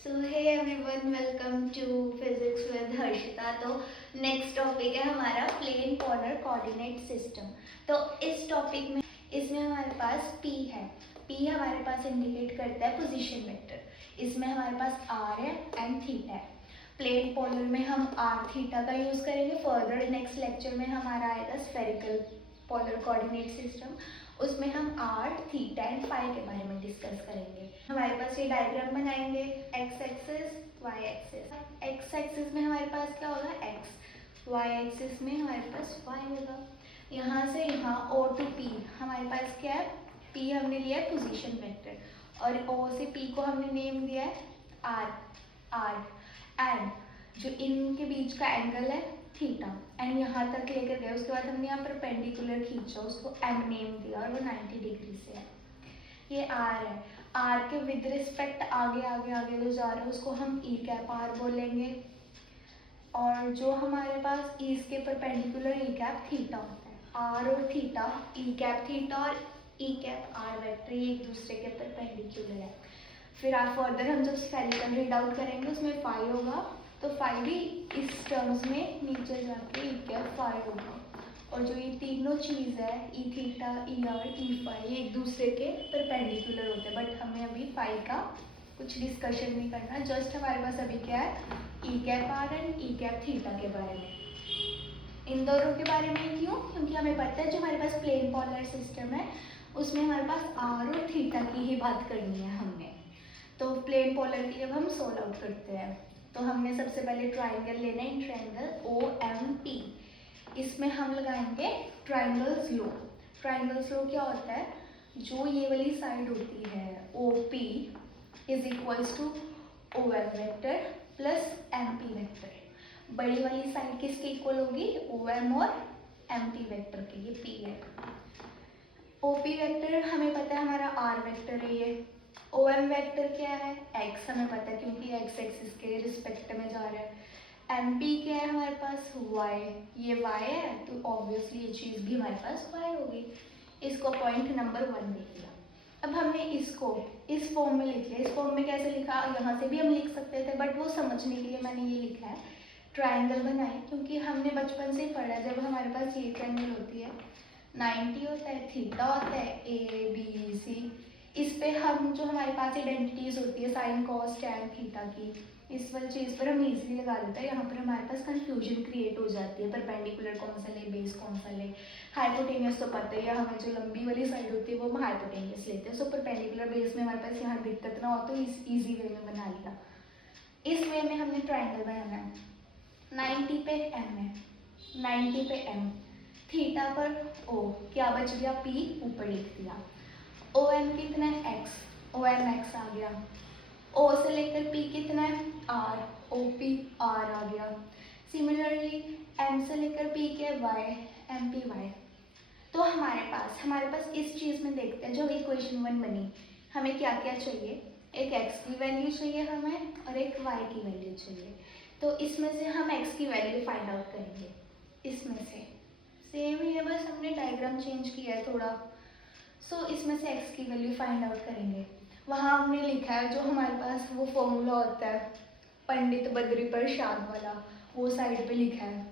So hey everyone, welcome to physics with Harshita. तो next topic है हमारा प्लेन पोलर कोऑर्डिनेट सिस्टम। तो इस टॉपिक में इसमें हमारे पास P है। P हमारे पास इंडिकेट करता है पोजीशन वेक्टर। इसमें हमारे पास R है एंड थीटा है। प्लेन पोलर में हम R थीटा का यूज़ करेंगे। फर्दर नेक्स्ट लेक्चर में हमारा आएगा स्फेरिकल पोलर कोऑर्डिनेट सिस्टम। उसमें हम R, थीटा एंड फाई के बारे में डिस्कस करेंगे। हमारे पास ये डायग्राम बनाएंगे, X axis, Y axis. X axis में हमारे पास क्या होगा, एक्स। वाई एक्सिस में हमारे पास वाई होगा। यहाँ से यहाँ O टू P हमारे पास क्या है, P हमने लिया है पोजीशन वेक्टर और O से P को हमने नेम दिया है R एंड जो इनके बीच का एंगल है थीटा एंड यहाँ तक लेकर गए। उसके बाद हमने यहाँ परपेंडिकुलर खींचा, उसको एम नेम दिया और वो 90 डिग्री से है। ये आर है। आर के विद रिस्पेक्ट आगे आगे आगे जो जा रहे हैं उसको हम ई कैप आर बोलेंगे। और जो हमारे पास ईज के परपेंडिकुलर ई कैप थीटा होता है। आर और थीटा, ई कैप थीटा और ई कैप आर वेक्टर, ये एक दूसरे के परपेंडिकुलर है। फिर आप फर्दर हम जब स्फेरिकल रीड आउट करेंगे उसमें फाई होगा, तो फाई भी इस टर्म्स में नीचे जाके ई कैप फाई होगा। और जो ये तीनों चीज़ है, ई थीटा, ई आर, ई फाई, ये एक दूसरे के परपेंडिकुलर होते हैं। बट हमें अभी फाई का कुछ डिस्कशन नहीं करना, जस्ट हमारे पास अभी क्या है, E cap R and E cap theta के बारे में। इन दोनों के बारे में क्यों, क्योंकि हमें पता है जो हमारे पास प्लेन पोलर सिस्टम है उसमें हमारे पास आर और थीटा की ही बात करनी है हमने। तो प्लेन पोलर के लिए हम सोल्व आउट करते हैं। तो हमने सबसे पहले ट्राइंगल लेना है, ट्राइंगल ओ एम पी। इसमें हम लगाएंगे ट्राइंगल्स लो। ट्राइंगल्स लो क्या होता है, जो ये वाली साइड होती है O P is equals to O M vector plus M P vector. बड़ी वाली साइड किसके इक्वल होगी, ओ एम और एम पी वेक्टर के, ये पी है। ओ पी वेक्टर हमें पता है हमारा आर वेक्टर है ये। ओ एम वेक्टर क्या है, एक्स हमें पता है क्योंकि एक्स एक्सिस के रिस्पेक्ट में जा रहा है। एम पी क्या है हमारे पास, वाई, ये वाई है तो ऑब्वियसली ये चीज़ भी हमारे पास वाई होगी। इसको पॉइंट नंबर 1 लिख लिया। अब हमने इसको इस फॉर्म में लिख लिया। इस फॉर्म में कैसे लिखा, यहाँ से भी हम लिख सकते थे बट वो समझने के लिए मैंने ये लिखा है ट्राइंगल बनाए, क्योंकि हमने बचपन से ही पढ़ा है जब हमारे पास ये ट्राइंगल होती है 90 होता है, थीटा होता है, ए बी सी। इस पे हम जो हमारे पास आइडेंटिटीज होती है साइन कॉस टैन थीटा की, इस वाली चीज़ पर हम इजीली लगा लेते हैं। यहाँ पर हमारे पास कंफ्यूजन क्रिएट हो जाती है, परपेंडिकुलर कौन सा ले, बेस कौन सा ले। हाइपोटेनियस तो पता ही है हमें, जो लंबी वाली साइड होती है वो हम हाइपोटेनियस लेते हैं। सो परपेंडिकुलर बेस में हमारे पास यहाँ दिक्कत ना हो तो इस ईजी वे में बना लिया। इस वे में हमने ट्राइंगल बनाना है। 90 पे एम है, 90 पे एम, थीटा पर ओ, क्या बच गया, पी ऊपर लिख दिया। ओ एम कितना है, एक्स, ओ एम एक्स आ गया। ओ से लेकर पी कितना है, आर, ओ पी आर आ गया। सिमिलरली एम से लेकर पी के वाई, एम पी वाई। तो हमारे पास इस चीज़ में देखते हैं जो इक्वेशन 1 बनी, हमें क्या क्या चाहिए, एक एक्स की वैल्यू चाहिए हमें और एक वाई की वैल्यू चाहिए। तो इसमें से हम एक्स की वैल्यू फाइंड आउट करेंगे। इसमें से सेम ही है, बस हमने डायग्राम चेंज किया है थोड़ा। सो इसमें से x की वैल्यू फाइंड आउट करेंगे। वहाँ हमने लिखा है जो हमारे पास वो फॉर्मूला होता है पंडित बद्री प्रसाद वाला, वो साइड पे लिखा है।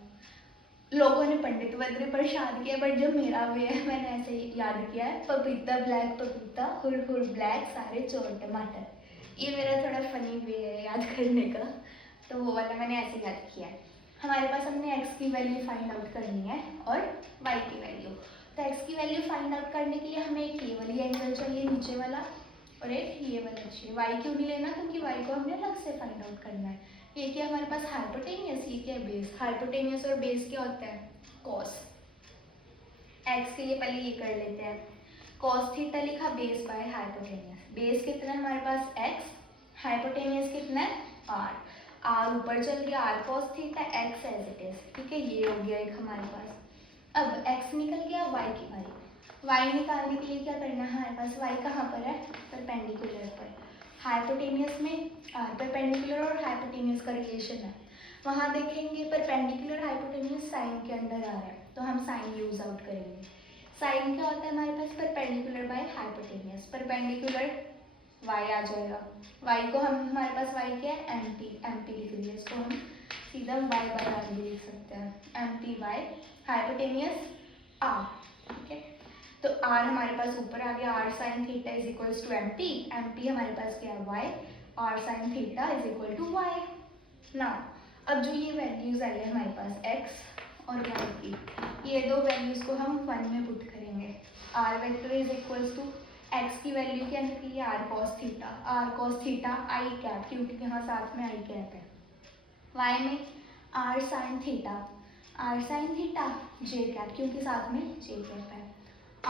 लोगों ने पंडित बद्री प्रसाद किया बट जो मेरा वे है मैंने ऐसे ही याद किया है, पपीता ब्लैक पपीता, हुर हुर ब्लैक, सारे चोर टमाटर। ये मेरा थोड़ा फनी वे है याद करने का, तो वो वाला मैंने ऐसे याद किया है। हमारे पास हमने x की वैल्यू फाइंड आउट करनी है और y की वैल्यू। तो x की वैल्यू फाइंड आउट करने के लिए हमें एक ये वाली एंगल चाहिए नीचे वाला और एक ये वाला चाहिए। y क्यों नहीं लेना, क्योंकि y को हमने अलग से फाइंड आउट करना है। ये क्या हमारे पास हाइपोटेनियस, ये क्या है बेस। हाइपोटेनियस और बेस क्या होता है, कॉस। x के लिए पहले ये कर लेते हैं, कॉस थीटा लिखा बेस बाय हाइपोटेनियस। बेस कितना है हमारे पास x, हाइपोटेनियस कितना है r। r ऊपर चल गया, r cos theta, x as it is, ठीक है, ये हो गया एक हमारे पास। अब x निकल गया, y की वैल्यू। y निकालने के लिए क्या करना है हमारे पास, y कहाँ पर है, परपेंडिकुलर पर। हाइपोटेनियस में परपेंडिकुलर और हाइपोटेनियस का रिलेशन है, वहाँ देखेंगे परपेंडिकुलर हाइपोटेनियस साइन के अंडर आ रहा है तो हम साइन यूज आउट करेंगे। साइन क्या होता है हमारे पास, perpendicular by hypotenuse. Perpendicular y आ जाएगा। y को हम हमारे पास y क्या है एम पी लिख दिया, इसको हम सीधा y बराबर भी लिख सकते हैं M P by hypotenuse r। ठीक है, तो r हमारे पास ऊपर आ गया, r sine theta is equals to M P हमारे पास क्या है y, r sine theta is equal to y। ना अब जो ये वैल्यूज आई है हमारे पास x और y की, ये दो वैल्यूज को हम 1 में पुट करेंगे। r vector is equals to x की वैल्यू क्या निकली है r cos थीटा आई कैप, क्योंकि यहाँ साथ में आई कैप है। y में r sine theta j cap, क्योंकि साथ में j कैप है।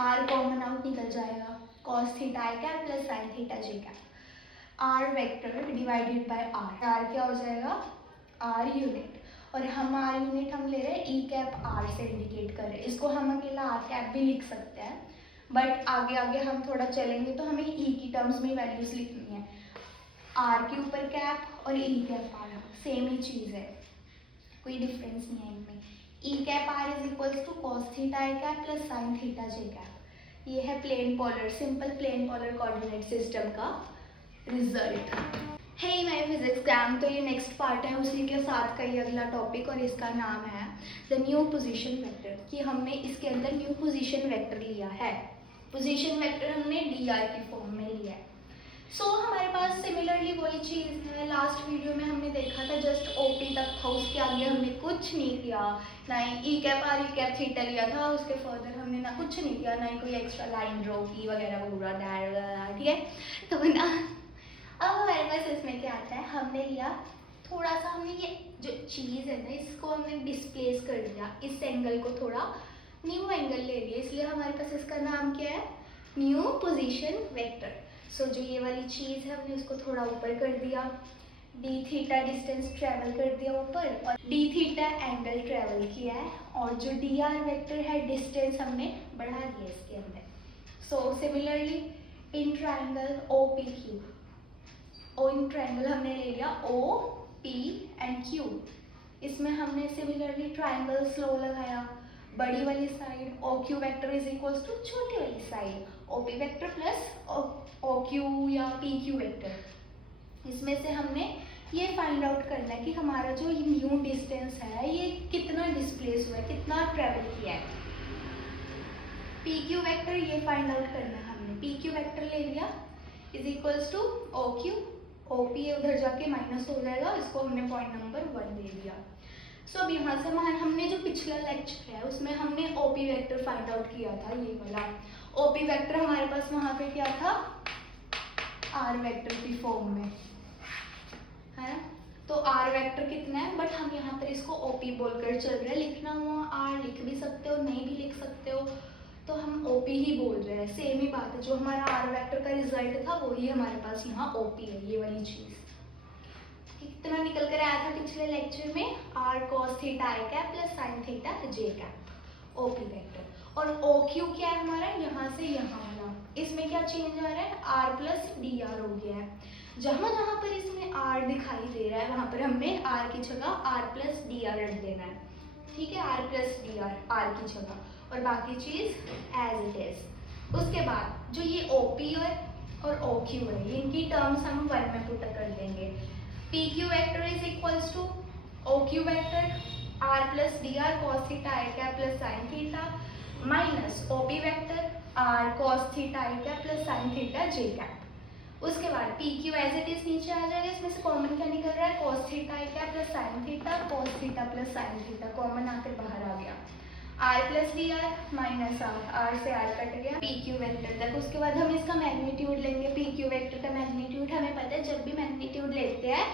r कॉमन आउट निकल जाएगा, cos theta I cap plus sine theta j cap. r vector divided by r क्या हो जाएगा r यूनिट, और हम r यूनिट हम ले रहे हैं e कैप r से इंडिकेट कर रहे हैं। इसको हम अकेला r कैप भी लिख सकते हैं, बट आगे आगे हम थोड़ा चलेंगे तो हमें e की टर्म्स में वैल्यूज लिखनी है। r के ऊपर कैप और e कैप r सेम ही चीज़ है, कोई डिफरेंस नहीं है इनमें। e cap r is equals to cos theta I cap plus sine theta j cap. ये है plane polar, simple plane polar coordinate system का रिजल्ट। है माय फिजिक्स एग्जाम, तो ये नेक्स्ट पार्ट है उसी के साथ का ये अगला टॉपिक, और इसका नाम है द न्यू पोजीशन वेक्टर, कि हमने इसके अंदर न्यू पोजीशन वेक्टर लिया है। पोजीशन वेक्टर हमने dr की फॉर्म में लिया है। सो हमारे पास सिमिलरली वही चीज़ है, लास्ट वीडियो में हमने देखा था जस्ट ओपी तक था, उसके आगे हमने कुछ नहीं किया, ना ही E cap R E cap theta लिया था, उसके फर्दर हमने ना कुछ नहीं किया, ना ही कोई एक्स्ट्रा लाइन ड्रॉ की वगैरह पूरा। ठीक है, तो ना अब हमारे पास इसमें क्या आता है, हमने लिया थोड़ा सा, हमने ये जो चीज़ है ना इसको हमने डिस्प्लेस कर दिया, इस एंगल को थोड़ा न्यू एंगल ले लिया, इसलिए हमारे पास इसका नाम क्या है न्यू पोजीशन वेक्टर। सो जो ये वाली चीज़ है हमने उसको थोड़ा ऊपर कर दिया, डी थीटा डिस्टेंस ट्रेवल कर दिया ऊपर, और डी थीटा एंगल ट्रेवल किया है, और जो डी आर वेक्टर है डिस्टेंस हमने बढ़ा दिया इसके अंदर। So similarly in triangle O P Q, in triangle हमने ले लिया ओ पी एंड क्यू, इसमें हमने सिमिलरली ट्राइंगल स्लो लगाया, बड़ी वाली side O Q vector is equals to छोटी वाली side O P vector plus O Q या पी क्यू वेक्टर। इसमें से हमने ये फाइंड आउट करना है कि हमारा जो ये न्यू डिस्टेंस है ये कितना डिस्प्लेस हुआ है, कितना ट्रेवल किया है। पी क्यू वेक्टर ये फाइंड आउट करना है हमने, पी क्यू वेक्टर ले लिया is equals to O Q, O P उधर जाके माइनस हो जाएगा, इसको हमने पॉइंट नंबर 1 दे दिया। सो अब यहाँ से हमने जो पिछला लेक्चर है उसमें हमने O P vector find out किया था, ये वाला ओ पी वेक्टर हमारे पास वहाँ पे क्या था आर वेक्टर की फॉर्म में है ना। तो आर वेक्टर कितना है, बट हम यहाँ पर इसको ओ पी बोलकर चल रहे हैं, लिखना हुआ आर लिख भी सकते हो नहीं भी लिख सकते हो, तो हम ओ पी ही बोल रहे हैं, सेम ही बात है। जो हमारा आर वेक्टर का रिजल्ट था वही हमारे पास यहाँ ओ पी है, ये वाली चीज़ कितना निकल कर आया था पिछले लेक्चर में, आर कॉस थीटा आई कैप प्लस साइन थीटा जे कैप ओ पी वेक्टर। और ओ क्यू क्या है हमारा, यहाँ से यहाँ वाला, इसमें क्या चेंज आ रहा है आर प्लस डी आर हो गया है। जहाँ जहाँ पर इसमें आर दिखाई दे रहा है वहाँ पर हमने आर की जगह आर प्लस डी आर रख देना है, ठीक है, आर प्लस डी आर की जगह, और बाकी चीज़ एज इट इज। उसके बाद जो ये ओ पी और ओ क्यू है इनकी टर्म्स हम 1 में पुट कर देंगे। P Q vector is equals to O Q vector r plus D r cos theta I cap plus sine theta minus O P vector are cos theta I cap plus sine theta J cap. उसके बाद P Q as it is नीचे आ जाएगा, इसमें से common क्या निकल रहा है कॉस थीटा आई cap plus sine theta, cos theta plus sine theta common आकर बाहर आ गया, R plus D R minus R से आर कट गया पी क्यू वेक्टर तक। उसके बाद हम इसका मैग्नीट्यूड लेंगे, पी क्यू वेक्टर का मैग्नीट्यूड हमें पता है जब भी मैग्नीट्यूड लेते हैं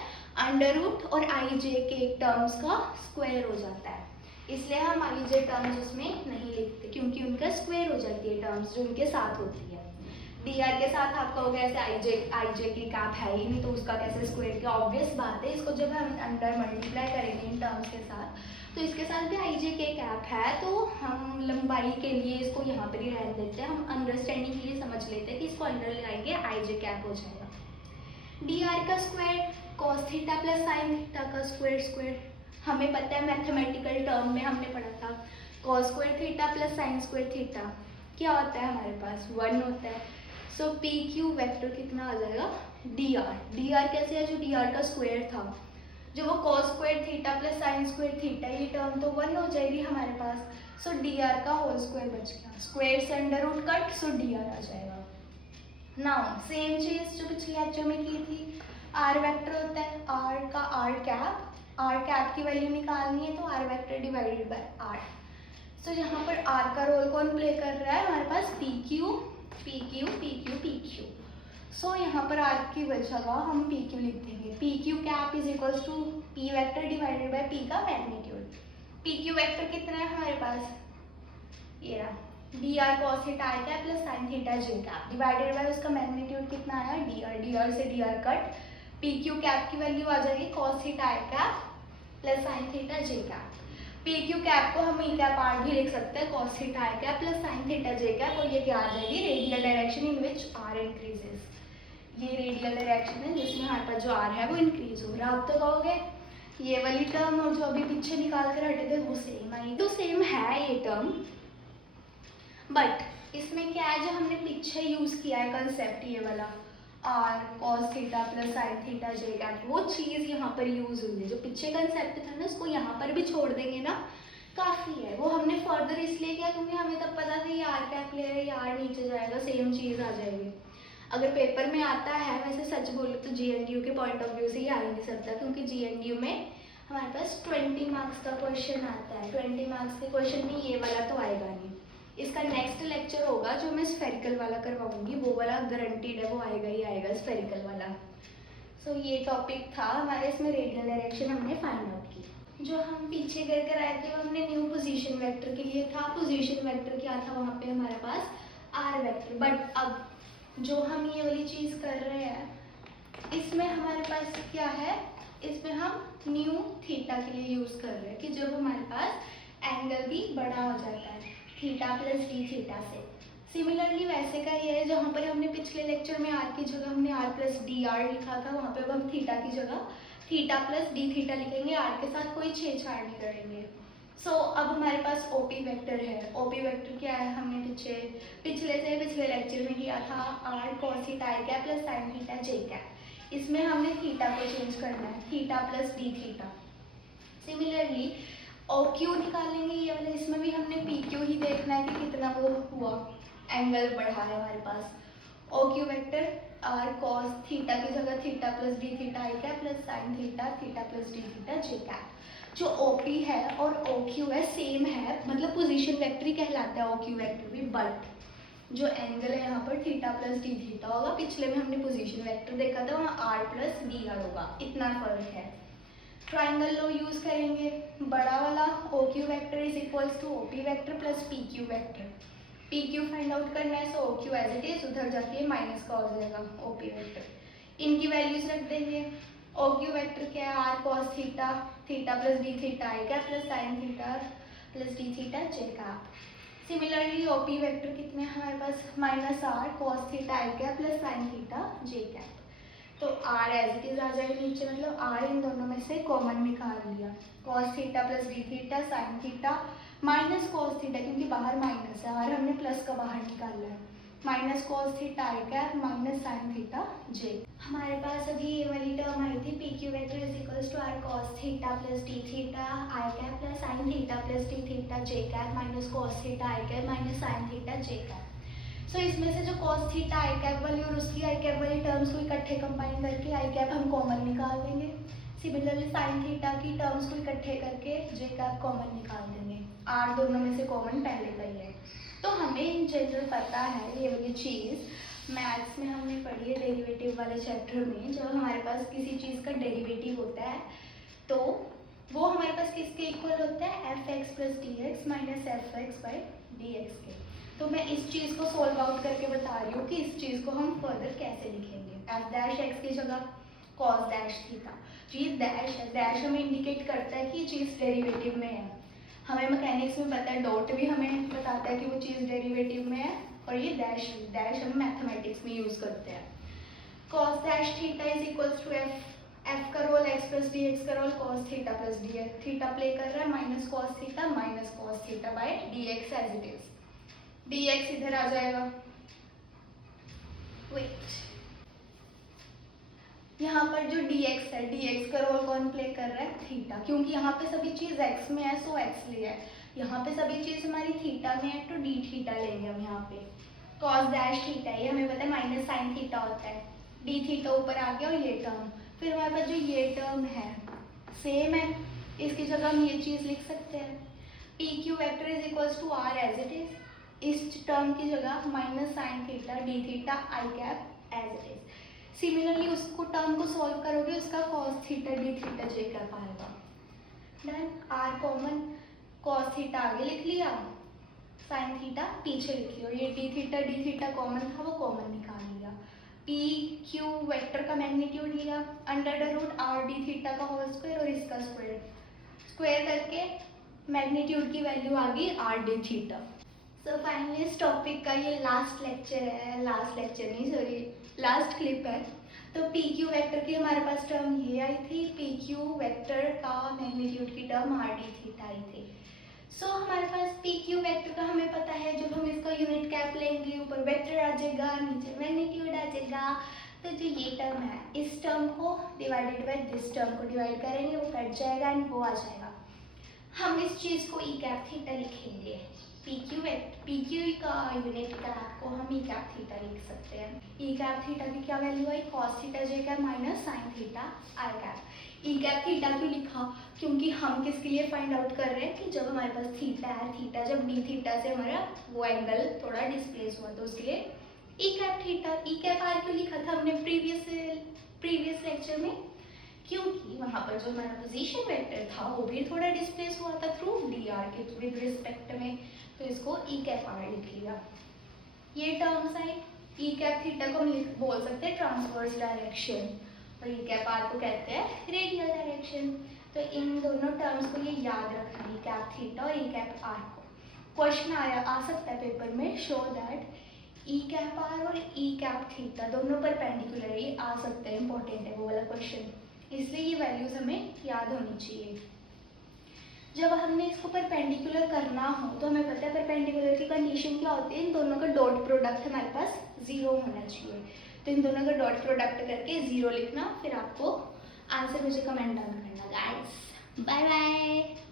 अंडर रूट और आई जे के टर्म्स का स्क्वायर हो जाता है, इसलिए हम आई जे टर्म्स उसमें नहीं लिखते क्योंकि उनका स्क्वायर हो जाती है टर्म्स जो उनके साथ होती है। डी आर के साथ आप कहोगे ऐसे आई जे की कैप है ही नहीं तो उसका कैसे स्क्वायर किया, ऑब्वियस बात है, इसको जब हम अंडर मल्टीप्लाई करेंगे इन टर्म्स के साथ तो इसके साथ भी आई जे के कैप है, तो हम लंबाई के लिए इसको यहाँ पर ही रहने देते हैं, हम अंडरस्टैंडिंग के लिए समझ लेते हैं कि इसको अंडर लगाएंगे आई जे कैप हो जाएगा। डी आर का square cos theta plus sine theta का स्क्वायर हमें पता है मैथमेटिकल टर्म में हमने पढ़ा था, cos square theta plus sine square theta क्या होता है हमारे पास 1 होता है, सो पी क्यू वेक्टर कितना आ जाएगा, डी आर। डी आर कैसे है, जो डी आर का स्क्वायर था, जो वो cos square theta plus sine square theta, ये टर्म तो 1 हो जाएगी हमारे पास। सो डी आर का होल स्क्वायर बच गया, स्क्वायर से अंडर रूट कट, सो डी आर आ जाएगा। नाउ सेम चीज जो पिछले लेक्चर में की थी, आर वेक्टर होता है, आर का आर कैप की वैल्यू निकालनी है तो R vector divided by R. So यहाँ पर आर का रोल कौन प्ले कर रहा है, हमारे पास P Q P Q P Q P Q. So यहाँ पर आर की जगह हम पी क्यू लिख देंगे, P Q cap is equals to P vector divided by P का मैग्नीट्यूड। पी क्यू वेक्टर कितना है हमारे पास, ये रहा, d r cos theta I cap plus sine theta J cap divided by उसका मैग्नीट्यूड कितना आया, डी आर। डी आर से d r cut, P Q cap की वैल्यू आ जाएगी कॉस थीटा आई कैप प्लस साइन थीटा जे cap. P Q cap को हम e cap r भी लिख सकते हैं, कॉस थीटा आई कैप प्लस साइन थीटा जे कैप, और ये क्या आ जाएगी, radial direction in which r increases. ये रेडियल डायरेक्शन है जिसमें हमारे पास जो आर है वो इंक्रीज हो रहा है। अब तो कहोगे ये वाली टर्म और जो अभी पीछे निकाल कर हटे थे वो सेम आई, तो सेम है ये टर्म, बट इसमें क्या है, जो हमने पीछे यूज किया है कंसेप्ट ये वाला r cos theta plus sine theta जे कैप, वो चीज़ यहाँ पर यूज हुई है। जो पीछे कंसेप्ट था ना उसको यहाँ पर भी छोड़ देंगे ना, काफ़ी है। वो हमने फर्दर इसलिए किया क्योंकि हमें तब पता था ये आर कैप ले रहे, ये आर नीचे जाएगा, सेम चीज़ आ जाएगी। अगर पेपर में आता है, वैसे सच बोलो तो GNDU के पॉइंट ऑफ व्यू से ही आ ही नहीं सकता, क्योंकि GNDU में हमारे पास 20 मार्क्स का क्वेश्चन आता है। 20 मार्क्स के क्वेश्चन में ये वाला तो आएगा नहीं। इसका नेक्स्ट लेक्चर होगा जो मैं स्फेरिकल वाला करवाऊंगी, वो वाला गारंटीड है, वो आएगा ही आएगा स्फेरिकल वाला। सो ये टॉपिक था हमारे, इसमें रेडियल डायरेक्शन हमने फाइंड आउट की। जो हम पीछे कर आए थे वो हमने न्यू पोजीशन वेक्टर के लिए था। पोजीशन वेक्टर क्या था वहाँ पे हमारे पास, आर वेक्टर। बट अब जो हम ये वाली चीज़ कर रहे हैं इसमें हमारे पास क्या है, इसमें हम न्यू थीटा के लिए यूज़ कर रहे हैं कि जब हमारे पास एंगल भी बड़ा हो जाता है थीटा प्लस डी थीटा से। सिमिलरली वैसे का ये है, जहाँ पर हमने पिछले लेक्चर में आर की जगह हमने आर प्लस डी आर लिखा था, वहाँ पे अब हम थीटा की जगह थीटा प्लस डी थीटा लिखेंगे, आर के साथ कोई छेड़छाड़ नहीं करेंगे। सो अब हमारे पास ओपी वेक्टर है। ओपी वेक्टर क्या है, हमने पिछले लेक्चर में किया था आर कॉस थीटा आई कैप प्लस साइन थीटा जे कैप। इसमें हमने थीटा को चेंज करना है, theta plus D theta. Similarly O Q निकालेंगे ये वाले, इसमें भी हमने पी क्यू ही देखना है कि कितना वो हुआ, एंगल बढ़ा है हमारे पास। O Q vector are cos theta की जगह थीटा प्लस डी थीटा आई cap plus sine theta theta plus D theta जे कैप। जो OP है और OQ है सेम है, मतलब पोजीशन वेक्टर ही कहलाता है OQ वेक्टर भी, बट जो एंगल है यहाँ पर थीटा प्लस डी थीटा होगा। पिछले में हमने पोजीशन वेक्टर देखा था, वहाँ आर प्लस डी आर होगा, इतना फर्क है। ट्राइंगल लॉ यूज करेंगे, बड़ा वाला OQ vector is equals to OP vector plus PQ vector. PQ find out करना है, so OQ as it is, उधर जाके माइनस का हो जाएगा OP वेक्टर। इनकी वैल्यूज रख देंगे। OQ वेक्टर क्या है, R cos theta theta plus D theta आई cap plus sine theta plus D theta जे कैप। सिमिलरली OP वेक्टर कितने हैं हमारे पास, माइनस आर कॉस थीटा आई कैप प्लस साइन थीटा जे cap. तो आर एज इट इज आ जाएगा नीचे, मतलब are in दोनों में से कॉमन निकाल लिया, cos theta plus D theta sine theta minus cos theta, क्योंकि बाहर माइनस है, आर हमने प्लस का बाहर निकाला है, माइनस कॉस थीटा आई cap minus sine theta J. हमारे पास अभी ये वाली टर्म आई थी P Q vector is equals to R cos theta plus D theta I cap plus sine theta plus D theta J cap minus cos theta I cap minus sine theta J cap. So इसमें से जो cos theta आई cap वाली और उसकी आई cap वाली terms को इकट्ठे combine करके आई कैप हम कॉमन निकाल देंगे। सिमिलरली साइन थीटा की टर्म्स को इकट्ठे करके जे कैप कॉमन निकाल देंगे। आर दोनों में से कॉमन पहले का ही है, तो हमें इन जनरल पता है ये वाली चीज़। मैथ्स में हमने पढ़ी है डेरिवेटिव वाले चैप्टर में, जब हमारे पास किसी चीज़ का डेरिवेटिव होता है तो वो हमारे पास किसके इक्वल होता है, F x plus D x minus F x by D x के। तो मैं इस चीज़ को सोल्व आउट करके बता रही हूँ कि इस चीज़ को हम फर्दर कैसे लिखेंगे। एफ डैश एक्स की जगह कॉस डैश थीटा, जो ये डैश है, डैश हमें इंडिकेट करता है कि ये चीज़ डेरिवेटिव में है। हमें मैकेनिक्स में पता है, डॉट भी हमें बताता है कि वो चीज़ डेरिवेटिव में है, और ये डैश हम मैथमेटिक्स में यूज़ करते हैं। Cos dash theta is equals to F का role X plus D X का role cos theta plus D X, theta play कर रहा है minus cos theta by D X as it is. D X इधर आ जाएगा, wait, यहाँ पर जो dx है, dx का रोल कौन प्ले कर रहा है? थीटा, क्योंकि यहाँ पे सभी चीज़ x में है सो x लिया है, यहाँ पे सभी चीज़ हमारी थीटा में है तो d थीटा लेंगे हम यहाँ पे। cos डैश थीटा, ये हमें पता है माइनस साइन थीटा होता है, d थीटा ऊपर आ गया और ये टर्म, फिर हमारे पास जो ये टर्म है सेम है, इसकी जगह हम ये चीज़ लिख सकते हैं P Q vector is equals to r as it is, इस टर्म की जगह minus sine theta d theta I cap as it is. Similarly उसको टर्म को सॉल्व करोगे, उसका कॉस थीटा डी थीटा जे कैप आएगा। Done, r common, cos theta आगे लिख लिया, साइन थीटा पीछे लिख लिया, ये डी थीटा कॉमन था वो कॉमन निकाल लिया। पी क्यू वेक्टर का मैग्नीट्यूड लिया, under the root r d theta का होल स्क्वायर और इसका स्क्वायर, स्क्वायर करके मैग्नीट्यूड की वैल्यू आ गई r d theta. So finally इस टॉपिक का ये लास्ट लेक्चर है, लास्ट क्लिप है। तो पी क्यू वैक्टर की हमारे पास टर्म ये आई थी, पी क्यू वैक्टर का मैग्नीट्यूड की टर्म आर डी थीटा आई थी। सो हमारे पास पी क्यू वैक्टर का हमें पता है, जब हम इसका यूनिट कैप लेंगे ऊपर वेक्टर आ जाएगा, नीचे मैग्नीट्यूड आ जाएगा। तो जो ये टर्म है, इस टर्म को डिवाइडेड बाय दिस टर्म को डिवाइड करेंगे, वो कट जाएगा एंड वो आ जाएगा। हम इस चीज़ को ई कैप थीटा लिखेंगे, पी क्यू का यूनिट कैप को हम ई कैप थीटा लिख सकते हैं। ई कैप थीटा की क्या वैल्यू आई? कॉस थीटा जे कैप माइनस साइन थीटा आई कैप। ई कैप थीटा क्यों लिखा? क्योंकि हम किसके लिए फाइंड आउट कर रहे हैं कि जब हमारे पास थीटा है, थीटा जब डी थीटा से हमारा वो एंगल थोड़ा डिस्प्लेस हुआ, तो उसके लिए E cap theta. E cap R क्यों लिखा था हमने प्रीवियस लेक्चर में? क्योंकि वहाँ पर जो हमारा पोजीशन वेक्टर था वो भी थोड़ा डिस्प्लेस हुआ था थ्रू डी आर के विद रिस्पेक्ट में, तो इसको ई कैप आर लिख लिया। ये टर्म्स आई, ई कैप थीटा को हम बोल सकते हैं ट्रांसवर्स डायरेक्शन और ई कैप आर को कहते हैं रेडियल डायरेक्शन। तो इन दोनों टर्म्स को ये याद रखना, ई कैप थीटा और ई कैप आर को। क्वेश्चन आ सकता है पेपर में, show that e cap r और ई कैप थीटा दोनों परपेंडिकुलर ही आ सकते हैं, इंपॉर्टेंट है वो वाला क्वेश्चन, इसलिए ये वैल्यूज हमें याद होनी चाहिए। जब हमने इसको परपेंडिकुलर करना हो तो हमें पता है परपेंडिकुलर की कंडीशन क्या होती है, इन दोनों का डॉट प्रोडक्ट हमारे पास 0 होना चाहिए। तो इन दोनों का डॉट प्रोडक्ट करके 0 लिखना, फिर आपको आंसर मुझे कमेंट डाउन करना। Guys bye bye.